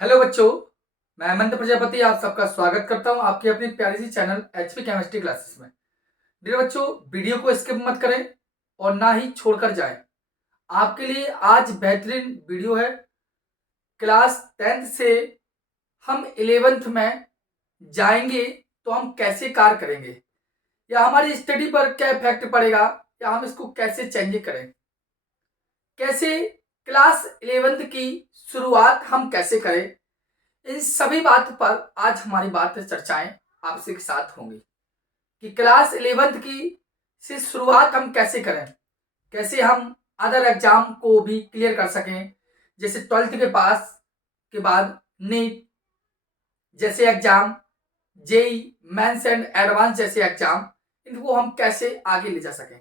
Hello बच्चों, मैं हेमंत प्रजापति आप सबका स्वागत करता हूं आपकी अपनी प्यारी सी चैनल एचपी केमिस्ट्री क्लासेस में। डियर बच्चों, वीडियो को स्किप मत करें और ना ही छोड़कर जाएं। आपके लिए आज बेहतरीन वीडियो है। क्लास 10th से हम 11th में जाएंगे तो हम कैसे कार्य करेंगे, या हमारी स्टडी पर क्या इफेक्ट पड़ेगा, या हम इसको कैसे चेंज करें, कैसे क्लास 11th की शुरुआत हम कैसे करें। इन सभी बात पर आज हमारी बात चर्चाएं आपसे के साथ होंगी कि क्लास 11th की से शुरुआत हम कैसे करें, कैसे हम अदर एग्जाम को भी क्लियर कर सकें, जैसे 12th के पास के बाद नीट जैसे exam, JEE mains and advance जैसे एग्जाम, इनको हम कैसे आगे ले जा सकें।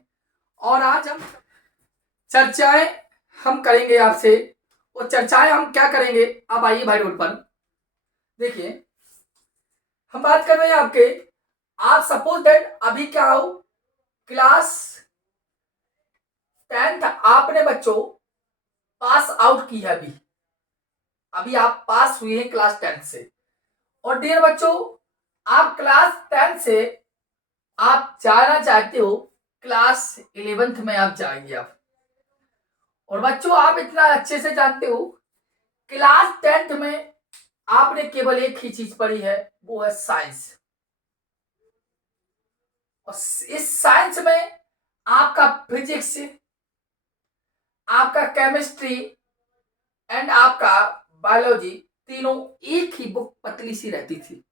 और आज हम चर्चाएं हम करेंगे आपसे। और चर्चाएं हम क्या करेंगे, अब आइए भाई रोड पर देखिए। हम बात कर रहे हैं आपके, आप सपोज दैट अभी क्या हो, क्लास 10th आपने बच्चों पास आउट की है। अभी अभी आप पास हुए हैं क्लास 10th से। और डियर बच्चों, आप क्लास 10th से आप जाना चाहते हो क्लास 11th में आप जाएंगे आप। और बच्चों आप इतना अच्छे से जानते हो, क्लास 10th में आपने केवल एक ही चीज पढ़ी है, वो है साइंस। और इस साइंस में आपका फिजिक्स, आपका केमिस्ट्री एंड आपका बायोलॉजी, तीनों एक ही बुक पतली सी रहती थी।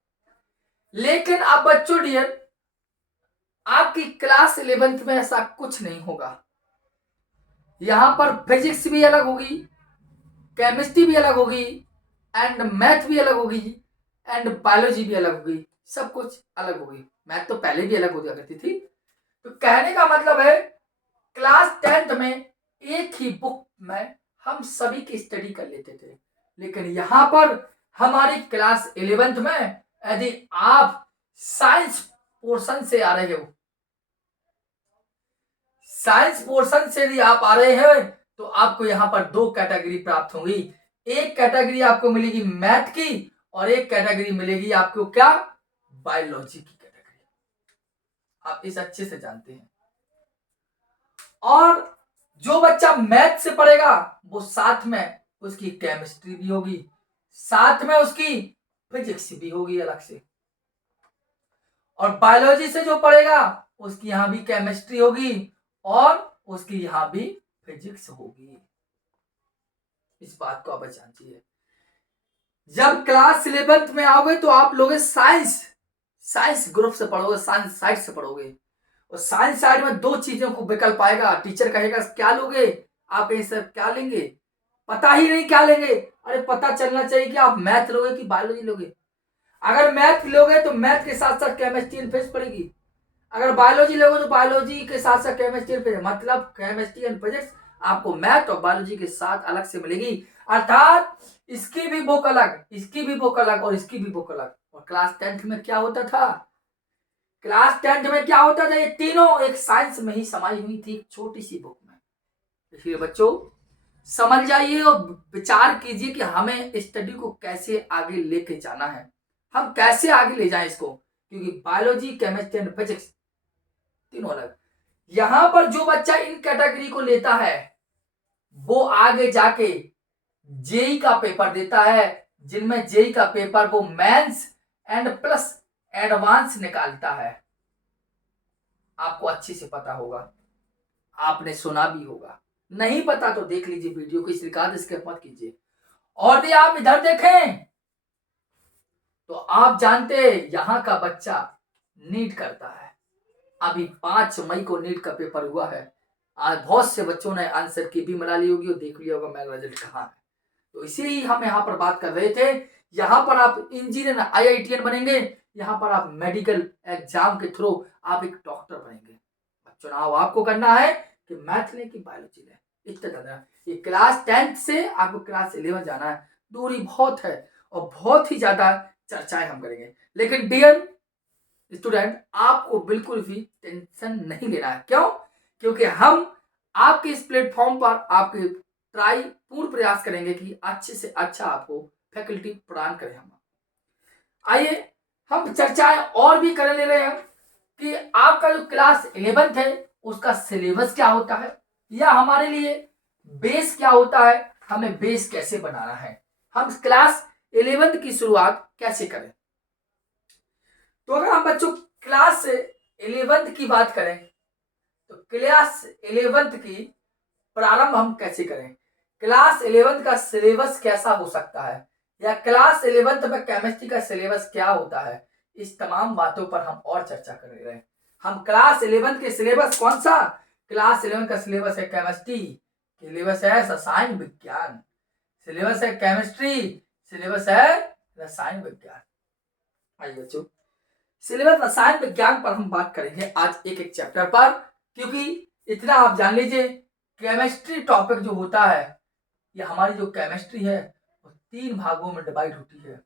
लेकिन अब बच्चों डियर, आपकी क्लास 11th में ऐसा कुछ नहीं होगा। यहां पर फिजिक्स भी अलग होगी, केमिस्ट्री भी अलग होगी, एंड मैथ भी अलग होगी, एंड बायोलॉजी भी अलग होगी। सब कुछ अलग होगी। मैथ तो पहले भी अलग हो जाती थी। तो कहने का मतलब है, क्लास 10th में एक ही बुक में हम सभी की स्टडी कर लेते थे। लेकिन यहां पर हमारी क्लास 11th में यदि आप साइंस पोर्शन से आ रहे हो, साइंस पोर्शन से यदि आप आ रहे हैं, तो आपको यहां पर दो कैटेगरी प्राप्त होंगी। एक कैटेगरी आपको मिलेगी मैथ की, और एक कैटेगरी मिलेगी आपको क्या, बायोलॉजी की कैटेगरी। आप इस अच्छे से जानते हैं। और जो बच्चा मैथ से पढ़ेगा वो साथ में उसकी केमिस्ट्री भी होगी, साथ में उसकी फिजिक्स भी होगी अलग से। और बायोलॉजी से जो पढ़ेगा उसकी यहां भी केमिस्ट्री होगी और उसकी यहां भी फिजिक्स होगी। इस बात को आप जानिए। जब क्लास 11th में आओगे तो आप लोग साइंस, साइंस ग्रुप से पढ़ोगे, साइंस साइड से पढ़ोगे। और साइंस साइड में दो चीजों को विकल्प आएगा। टीचर कहेगा क्या लोगे, आप कहीं सर क्या लेंगे, पता ही नहीं क्या लेंगे। अरे पता चलना चाहिए कि आप मैथ लोगे कि बायोलॉजी लोगे। अगर मैथ लोगे तो मैथ के साथ साथ केमिस्ट्री एंड फिजिक्स पड़ेगी। अगर बायोलॉजी लोगे तो बायोलॉजी के साथ साथ केमिस्ट्री एंड फिजिक्स, मतलब केमिस्ट्री एंड फिजिक्स आपको मैथ और बायोलॉजी के साथ अलग से मिलेगी। अर्थात इसकी भी बुक अलग, इसकी भी बुक अलग, और इसकी भी बुक अलग। और क्लास 10th में क्या होता था, क्लास 10th में क्या होता था, ये तीनों एक साइंस में ही समाई हुई थी, एक छोटी सी बुक में। इसलिए बच्चों समझ जाइए और विचार कीजिए कि हमें स्टडी को कैसे आगे लेके जाना है, हम कैसे आगे ले जाएं इसको। क्योंकि बायोलॉजी, केमिस्ट्री एंड फिजिक्स तीनों अलग। यहां पर जो बच्चा इन कैटेगरी को लेता है वो आगे जाके जेई का पेपर देता है, जिनमें जेई का पेपर वो मेंस एंड प्लस एडवांस निकालता है। आपको अच्छे से पता होगा, आपने सुना भी होगा, नहीं पता तो देख लीजिए वीडियो को, इस रिकॉर्ड स्किप मत कीजिए। और यदि आप इधर देखें तो आप जानते हैं यहां का बच्चा नीट करता है। अभी 5 मई को नीट का पेपर हुआ है। आज बहुत से बच्चों ने आंसर की भी मिला ली होगी और देख लिया होगा मेरा रिजल्ट कहाँ है। तो इसी ही हम यहाँ पर बात कर रहे थे। यहाँ पर आप इंजीनियर आईआईटीएन बनेंगे, यहाँ पर आप मेडिकल एग्जाम के थ्रू आप एक डॉक्टर बनेंगे। चुनाव आपको करना है कि मैथ लें कि बायोलॉजी लें। इतना ज्यादा ये क्लास 10th से आपको क्लास 11 जाना है, दूरी बहुत है और बहुत ही ज्यादा चर्चाएं हम करेंगे। लेकिन डियर स्टूडेंट, आपको बिल्कुल भी टेंशन नहीं लेना है। क्यों? क्योंकि हम आपके इस प्लेटफॉर्म पर आपके पूर्ण प्रयास करेंगे कि अच्छे से अच्छा आपको फैकल्टी प्रदान करें हम। आइए हम चर्चाएं और भी कर ले रहे हैं कि आपका जो क्लास 11th है उसका सिलेबस क्या होता है, या हमारे लिए बेस क्या होता है, हमें बेस कैसे बनाना है, हम क्लास 11th की शुरुआत कैसे करें। तो अगर हम बच्चों क्लास 11th की बात करें तो क्लास 11th की प्रारंभ हम कैसे करें, क्लास 11th का सिलेबस कैसा हो सकता है, या क्लास 11th में केमिस्ट्री का सिलेबस क्या होता है, इस तमाम बातों पर हम और चर्चा कर रहे हैं। हम क्लास 11th के सिलेबस कौन सा, क्लास 11 का सिलेबस है केमिस्ट्री, सिलेबस है रसायन विज्ञान, सिलेबस है केमिस्ट्री, सिलेबस है रसायन विज्ञान। आइए बच्चों सिलेबस रसायन विज्ञान पर हम बात करेंगे आज एक एक चैप्टर पर, क्योंकि इतना आप जान लीजिए केमिस्ट्री टॉपिक जो होता है, ये हमारी जो केमिस्ट्री है वो 3 भागों में डिवाइड होती है।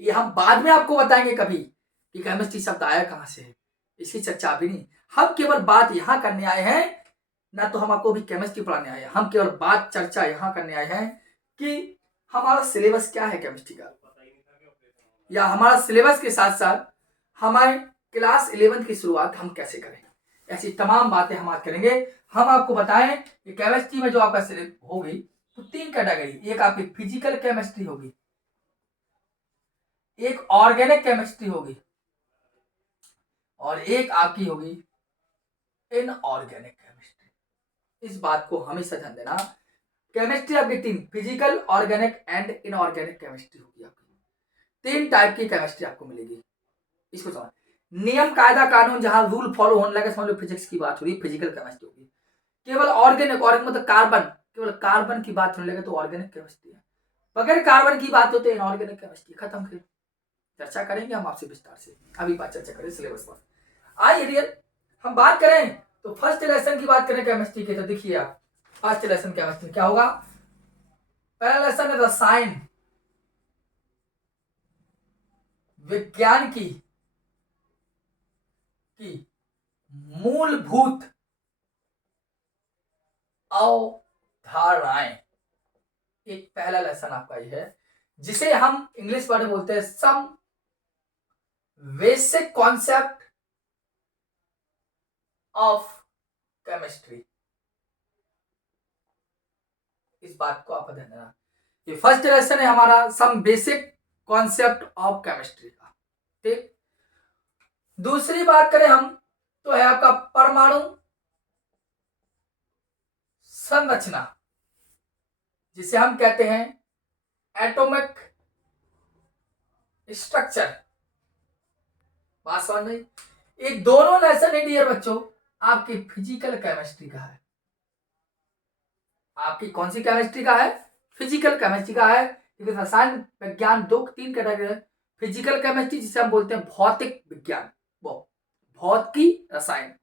ये हम बाद में आपको बताएंगे कभी कि केमिस्ट्री शब्द आया कहां से है, इसकी चर्चा भी नहीं। हम केवल बात यहां करने आए हैं, ना तो हम आपको भी केमिस्ट्री पढ़ाने आए हैं, हम केवल बात चर्चा यहां करने आए हैं कि हमारा सिलेबस क्या है केमिस्ट्री का, या हमारा सिलेबस के साथ साथ हमारे क्लास 11 की शुरुआत हम कैसे करें, ऐसी तमाम बातें हम आज करेंगे। हम आपको बताएं कि केमिस्ट्री में जो आपका सिलेबस होगी तो 3 कैटेगरी, एक आपकी फिजिकल केमिस्ट्री होगी, एक ऑर्गेनिक केमिस्ट्री होगी, और एक आपकी होगी इनऑर्गेनिक केमिस्ट्री। इस बात को हमेशा ध्यान देना, केमिस्ट्री आपकी 3 physical, organic and inorganic chemistry होगी। आपकी 3 टाइप की केमिस्ट्री आपको मिलेगी, इसको समझ। नियम कायदा कानून जहां रूल फॉलो होने लगे समझ लो फिजिक्स की बात हो रही है, फिजिकल केमिस्ट्री होगी। केवल ऑर्गेनिक, ऑर्गेनिक मतलब कार्बन, केवल कार्बन की बात होने लगे तो ऑर्गेनिक केमिस्ट्री है, बगैर कार्बन की बात होती है इनऑर्गेनिक केमिस्ट्री। खत्म, फिर चर्चा करेंगे हम आपसे विस्तार से, अभी बात चर्चा करें सिलेबस पर। आइए डियर हम बात करें तो फर्स्ट लेसन की बात करें केमिस्ट्री की, तो देखिए आप फर्स्ट लेसन केमिस्ट्री क्या होगा, पहला लेसन है रसायन विज्ञान की मूलभूत अवधारणाएं। एक पहला लेसन आपका ये है जिसे हम इंग्लिश वर्ड में बोलते हैं some basic concept of chemistry. इस बात को आप ध्यान देना, ये फर्स्ट लेसन है हमारा some basic concept of chemistry का। ठीक, दूसरी बात करें हम तो है आपका परमाणु संरचना, जिसे हम कहते हैं एटॉमिक स्ट्रक्चर। बात समझ में, ये दोनों लेसन है डियर बच्चों आपकी फिजिकल केमिस्ट्री का है। आपकी कौन सी केमिस्ट्री का है, फिजिकल केमिस्ट्री का है, क्योंकि रसायन विज्ञान 2-3 कैटेगरी है। फिजिकल केमिस्ट्री जिसे हम बोलते हैं भौतिक विज्ञान, वो भौतिकी रसायन।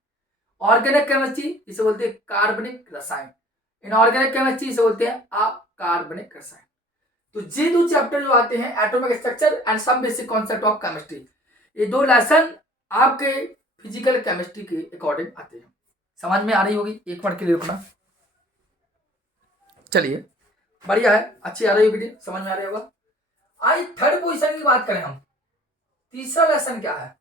ऑर्गेनिक केमिस्ट्री जिसे बोलते हैं कार्बनिक रसायन। इनऑर्गेनिक केमिस्ट्री जिसे बोलते हैं अकार्बनिक रसायन। तो ये 2 चैप्टर जो आते हैं atomic structure and some basic concept of chemistry, ये 2 लेसन आपके फिजिकल केमिस्ट्री के अकॉर्डिंग आते हैं। समझ में आ रही होगी, एक बार के लिए रुकना। चलिए बढ़िया है, अच्छी आ रही है वीडियो, समझ में आ रही होगा। आई थर्ड पोजीशन की बात करें हम, तीसरा लेसन क्या है,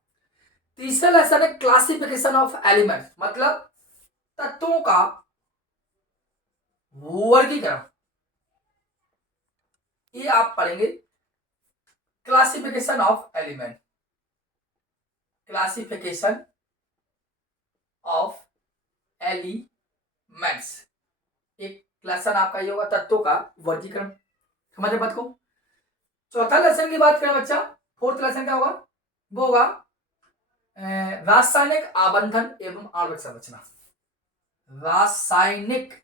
तीसरा लेसन है क्लासिफिकेशन ऑफ एलिमेंट्स, मतलब तत्वों का वर्गीकरण। ये आप पढ़ेंगे classification of element, classification of elements. एक लेसन आपका ये होगा तत्वों का वर्गीकरण, समझ रहे बात को। चौथा लेसन की बात करें बच्चा, फोर्थ लेसन क्या होगा, वो होगा रासायनिक आबंधन एवं आणविक संरचना। रासायनिक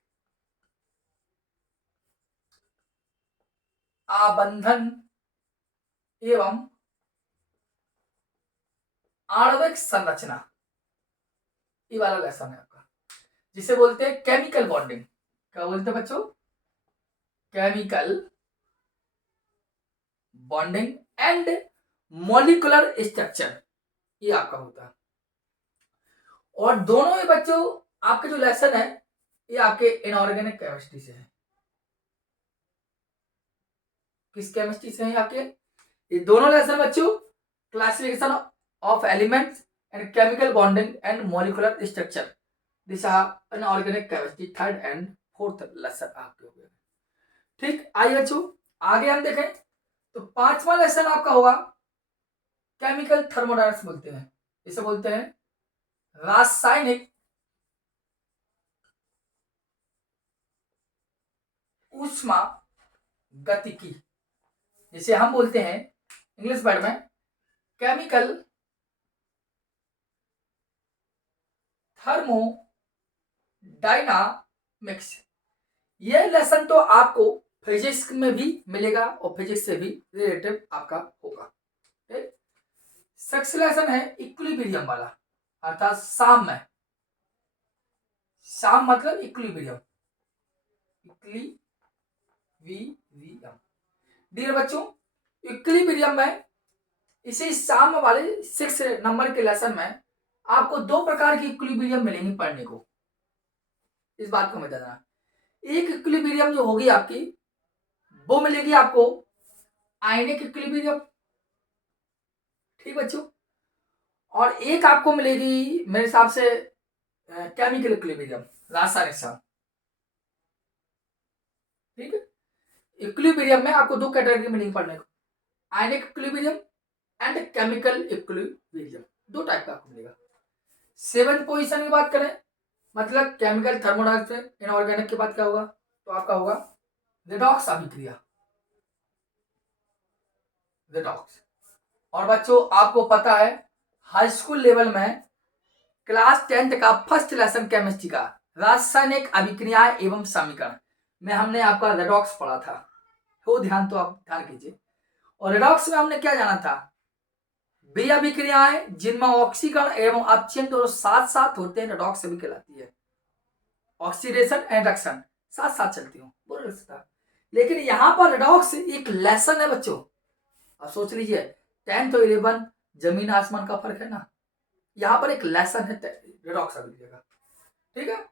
आबंधन एवं आणविक संरचना, ये वाला लेसन है आपका, जिसे बोलते हैं केमिकल बॉन्डिंग। क्या बोलते हैं बच्चों, chemical bonding and molecular structure, ये आपका होता है। और दोनों ही बच्चों आपके जो लेसन है ये आपके इनऑर्गेनिक केमिस्ट्री से है। किस केमिस्ट्री से हैं आपके? ये दोनों लेसन बच्चों classification of elements and chemical bonding and molecular structure, this are inorganic chemistry, third and fourth lesson आपके हो गए। ठीक, आइए बच्चों आगे हम देखें तो पांचवा लेसन आपका होगा केमिकल थर्मोडायनामिक्स बोलते हैं, इसे बोलते हैं रासायनिक ऊष्मा गतिकी, जिसे हम बोलते हैं इंग्लिश वर्ड में केमिकल थर्मोडायनामिक्स। यह लेसन तो आपको फिजिक्स में भी मिलेगा और फिजिक्स से भी रिलेटेड आपका होगा। सिक्स्थ लेसन है इक्विलिब्रियम वाला, अर्थात साम्य, साम मतलब इक्विलिब्रियम, इक्विलिब्रियम। डियर बच्चों इक्विलिब्रियम में इसी साम वाले 6 नंबर के लेसन में आपको दो प्रकार की इक्विलिब्रियम मिलेंगी पढ़ने को, इस बात को समझ जाना। एक इक्विलिब्रियम जो होगी आपकी वो मिलेगी आपको आयनिक इक्विलिब्रियम, ठीक बच्चों, और एक आपको मिलेगी मेरे हिसाब से केमिकल इक्विलिब्रियम, रासायनिक साम, ठीक है। इक्विलिब्रियम में आपको दो कैटेगरी मिलेंगी पढ़ने को, ionic equilibrium and chemical equilibrium, दो टाइप का आपको मिलेगा। 7th पोजीशन की बात करें मतलब केमिकल थर्मोडायनामिक्स, इनऑर्गेनिक की बात क्या होगा तो आपका होगा रेडॉक्स अभिक्रिया, रेडॉक्स। और बच्चों आपको पता है हाई स्कूल लेवल में क्लास 10th का फर्स्ट लेसन केमिस्ट्री का रासायनिक अभिक्रिया एवं समीकरण में हमने आपका रेडॉक्स पढ़ा था, हो ध्यान तो आप ध्यान कीजिए। और रेडॉक्स में हमने क्या जाना था, वे अभिक्रियाएं जिनमें ऑक्सीकरण एवं अपचयन दोनों साथ साथ होते हैं रेडॉक्स अभी कहलाती है, ऑक्सीडेशन एंड रिडक्शन साथ साथ चलती हूँ, लेकिन यहां पर रेडॉक्स एक लेसन है बच्चों। अब सोच लीजिए 10th और 11 जमीन आसमान का फर्क है ना, यहां पर एक लेसन है रेडॉक्स अभिक्रिया का, ठीक है।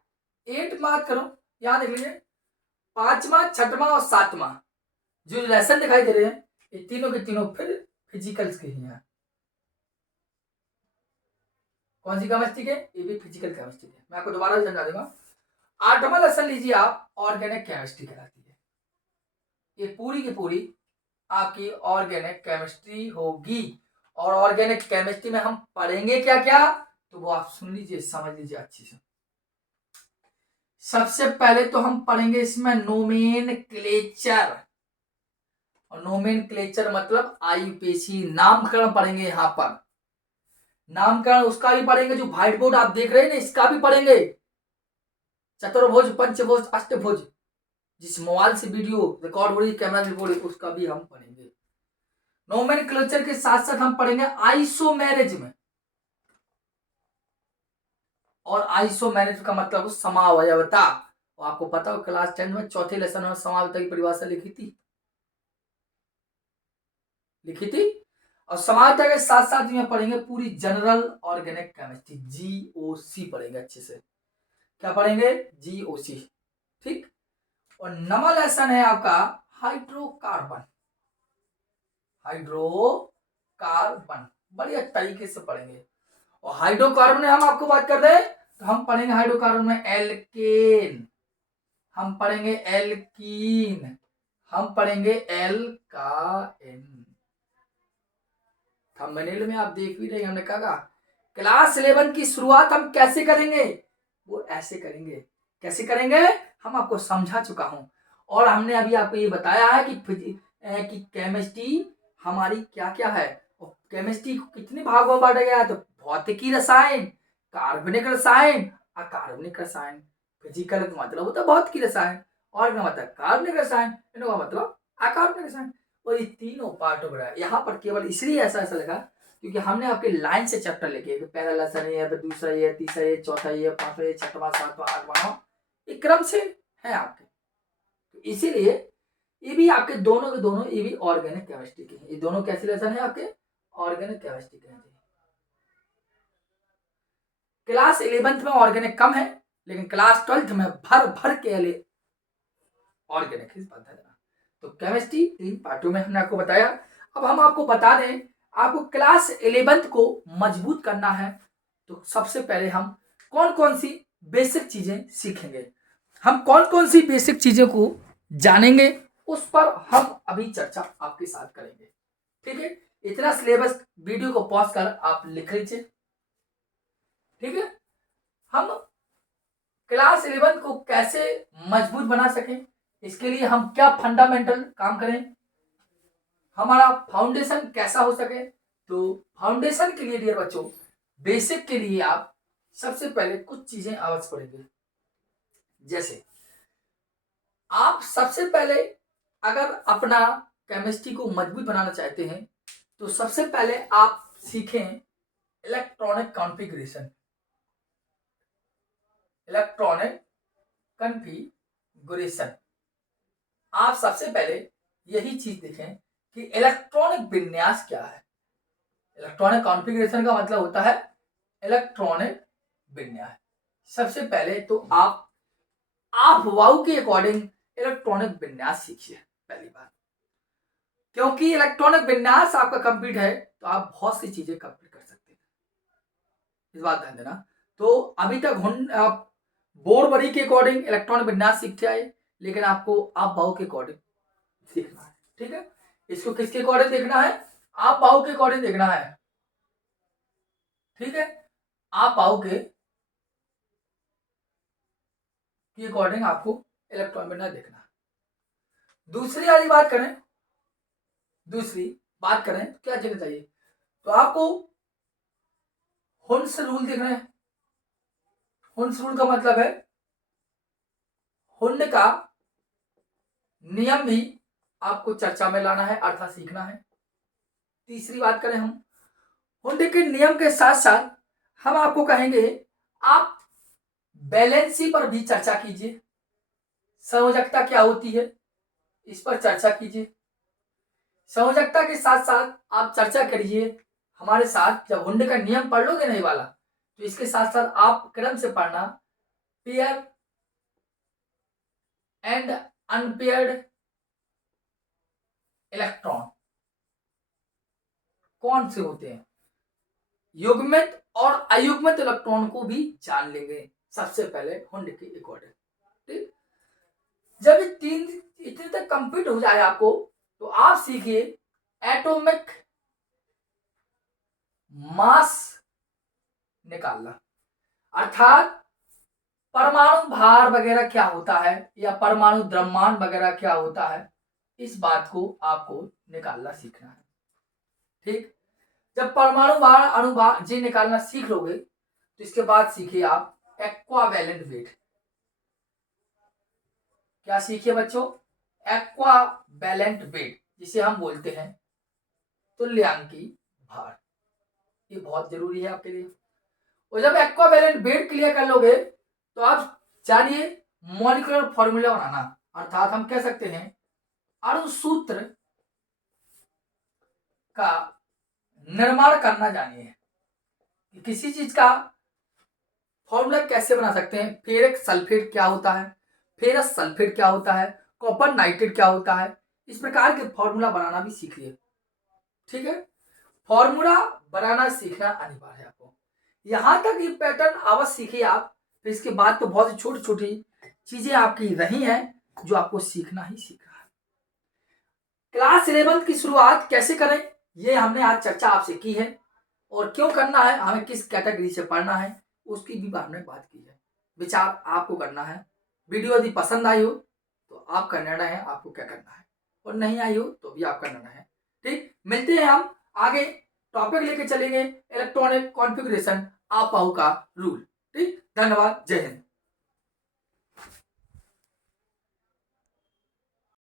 8 बात करो याद देख लीजिए, 5वां 6वां और 7वां जो लेसन दिखाई दे रहे हैं ये तीनों के तीनों फिर फिजिकल्स के ही हैं। कौन सी केमिस्ट्री के? ये भी फिजिकल केमिस्ट्री के। मैं आपको दोबारा समझा दूंगा। 8वां लेसन लीजिए आप, ऑर्गेनिक केमिस्ट्री कहलाती है, ये पूरी की पूरी आपकी ऑर्गेनिक केमिस्ट्री होगी। और ऑर्गेनिक केमिस्ट्री में हम पढ़ेंगे क्या क्या तो वो आप सुन लीजिए, समझ लीजिए अच्छी से। सबसे पहले तो हम पढ़ेंगे इसमें नोमेनक्लेचर, और नोमेनक्लेचर मतलब आयुपेशी, नामकरण पढ़ेंगे यहां पर, नामकरण उसका भी पढ़ेंगे जो व्हाइट बोर्ड आप देख रहे हैं ना, इसका भी पढ़ेंगे, चतुर्भुज पंचभुज अष्टभुज, जिस मोबाइल से वीडियो रिकॉर्ड हो रही कैमरा रिकॉर्ड उसका भी हम पढ़ेंगे। नोमेनक्लेचर के साथ साथ हम पढ़ेंगे आइसोमेरिज में, और आइसोमेरिज का मतलब समावयवता, और आपको पता हो क्लास 10 में चौथे लेसन में समावयवता की परिभाषा लिखी थी। और समावयवता के साथ साथ में पढ़ेंगे पूरी जनरल ऑर्गेनिक केमिस्ट्री, जीओसी पढ़ेंगे अच्छे से। क्या पढ़ेंगे? जीओसी, ठीक। और नवा लेसन है आपका हाइड्रोकार्बन, हाइड्रोकार्बन बढ़िया तरीके से पढ़ेंगे। और हाइड्रोकार्बन में हम आपको बात कर रहे हैं तो हम पढ़ेंगे हाइड्रोकार्बन में एल्केन, हम पढ़ेंगे एल्कीन, हम पढ़ेंगे एल्काइन। थंबनेल में आप देख भी रहे हैं, हमने कहा क्लास 11 की शुरुआत हम कैसे करेंगे, वो ऐसे करेंगे। कैसे करेंगे हम आपको समझा चुका हूं, और हमने अभी आपको ये बताया है कि केमिस्ट्री हमारी क्या क्या है, और केमिस्ट्री को कितने भागों में बांटा गया है, तो भौतिकी रसायन, कार्बनिक रसायन, अकार्बनिक रसायन। फिजिकल का मतलब होता है भौतिकी रसायन, और मतलब कार्बनिक रसायन, इनका मतलब अकार्बनिक रसायन। और ये तीनों पार्ट हो रहा है यहाँ पर, केवल इसलिए ऐसा लगा क्योंकि हमने आपके लाइन से चैप्टर लेके, पहला लेसन ये है, दूसरा ये, तीसरा ये, चौथा ये, पांचवा ये, छठवां, सातवां, आठवां, एक क्रम से है आपके, तो इसीलिए ये भी आपके दोनों के दोनों ये भी ऑर्गेनिक केमिस्ट्री के हैं। ये दोनों कैसे लेसन है आपके? ऑर्गेनिक केमिस्ट्री के हैं। क्लास 11th में ऑर्गेनिक कम है, लेकिन क्लास 12th में भर भर के ऑर्गेनिक, इस बात है। तो केमिस्ट्री 3 पार्टों में हमने आपको बताया। अब हम आपको बता दें, आपको क्लास 11th को मजबूत करना है तो सबसे पहले हम कौन कौन सी बेसिक चीजें सीखेंगे, हम कौन कौन सी बेसिक चीजों को जानेंगे, उस पर हम अभी चर्चा आपके साथ करेंगे। ठीक है, इतना सिलेबस वीडियो को पॉज कर आप लिख लीजिए। ठीक है, हम क्लास 11 को कैसे मजबूत बना सकें, इसके लिए हम क्या फंडामेंटल काम करें, हमारा फाउंडेशन कैसा हो सके। तो फाउंडेशन के लिए डियर बच्चों, बेसिक के लिए आप सबसे पहले कुछ चीजें आवश्यक पड़ेंगी। जैसे आप सबसे पहले अगर अपना केमिस्ट्री को मजबूत बनाना चाहते हैं तो सबसे पहले आप सीखें इलेक्ट्रॉनिक कॉन्फ़िगरेशन। इलेक्ट्रॉनिक कॉन्फ़िगरेशन, आप सबसे पहले यही चीज देखें कि इलेक्ट्रॉनिक विन्यास क्या है। इलेक्ट्रॉनिक कॉन्फ़िगरेशन का मतलब होता है इलेक्ट्रॉनिक विन्यास। सबसे पहले तो आप वाउ के अकॉर्डिंग इलेक्ट्रॉनिक विन्यास सीखिए पहली बात, क्योंकि इलेक्ट्रॉनिक विन्यास आपका कंप्लीट है तो आप बहुत सी चीजें कंप्लीट कर सकते हैं, इस बात ध्यान देना। तो अभी तक आप बोरबरी के अकॉर्डिंग इलेक्ट्रॉनिक विन्यास सीखते आए, लेकिन आपको आप वाउ के अकॉर्डिंग सीखना है। ठीक है, इसको किसके अकॉर्डिंग देखना है, आप वाउ के अकॉर्डिंग देखना है। ठीक है, आप वाउ के अकॉर्डिंग आपको इलेक्ट्रॉन विन्यास देखना है। दूसरी वाली बात करें, क्या देखना चाहिए, तो आपको हुन्स रूल देखना है। हुन्स रूल का मतलब है हुंड का नियम भी आपको चर्चा में लाना है, अर्थात सीखना है। तीसरी बात करें हम हुंड के नियम के साथ साथ हम आपको कहेंगे आप बैलेंसी पर भी चर्चा कीजिए। संयोजकता क्या होती है इस पर चर्चा कीजिए। संयोजकता के साथ साथ आप चर्चा करिए हमारे साथ। जब हुंड का नियम पढ़ लोगे नहीं वाला, तो इसके साथ साथ आप क्रम से पढ़ना पेयर एंड अनपेयर्ड इलेक्ट्रॉन कौन से होते हैं, युग्मित और अयुग्मित इलेक्ट्रॉन को भी जान लेंगे सबसे पहले हुंड के अकॉर्डिंग। ठीक, जब ये 3 इतने तक कंप्लीट हो जाए आपको, तो आप सीखिए एटॉमिक मास निकालना, अर्थात परमाणु भार वगैरह क्या होता है या परमाणु द्रव्यमान वगैरह क्या होता है, इस बात को आपको निकालना सीखना है। ठीक, जब परमाणु भार अणुभार जी निकालना सीख लोगे तो इसके बाद सीखिए आप एक्वावेलेंट वेट। क्या सीखिए बच्चों, एक्वावेलेंट वेट, जिसे हम बोलते हैं तुल्यांकी भार। ये बहुत जरूरी है आपके लिए। और जब एक्वावेलेंट वेट क्लियर कर लोगे तो आप जानिए मॉलिक्यूलर फॉर्मूला बनाना, अर्थात हम कह सकते हैं अणु सूत्र का निर्माण करना जानिए कि किसी चीज का फॉर्मूला कैसे बना सकते हैं। फेरस सल्फेट क्या होता है, फेरस सल्फेट क्या होता है, कॉपर नाइट्रेट क्या होता है, इस प्रकार के फॉर्मूला बनाना भी सीखिए। ठीक है, फॉर्मूला बनाना सीखना अनिवार्य है आपको। यहां तक ये पैटर्न अवश्य सीखिए आप, फिर इसके बाद तो बहुत ही छोटी छोटी चीजें आपकी रही हैं जो आपको सीखना ही सीखना है। क्लास 11 की शुरुआत कैसे करें ये हमने आज चर्चा आपसे की है, और क्यों करना है, हमें किस कैटेगरी से पढ़ना है उसकी भी हमने बात की है। विचार आपको करना है। वीडियो यदि पसंद आई हो तो आपका निर्णय है आपको क्या करना है, और नहीं आई हो तो भी आपका निर्णय है। ठीक, मिलते हैं हम आगे, टॉपिक लेके चलेंगे इलेक्ट्रॉनिक कॉन्फ़िगरेशन, आपाहु का रूल। ठीक, धन्यवाद, जय हिंद।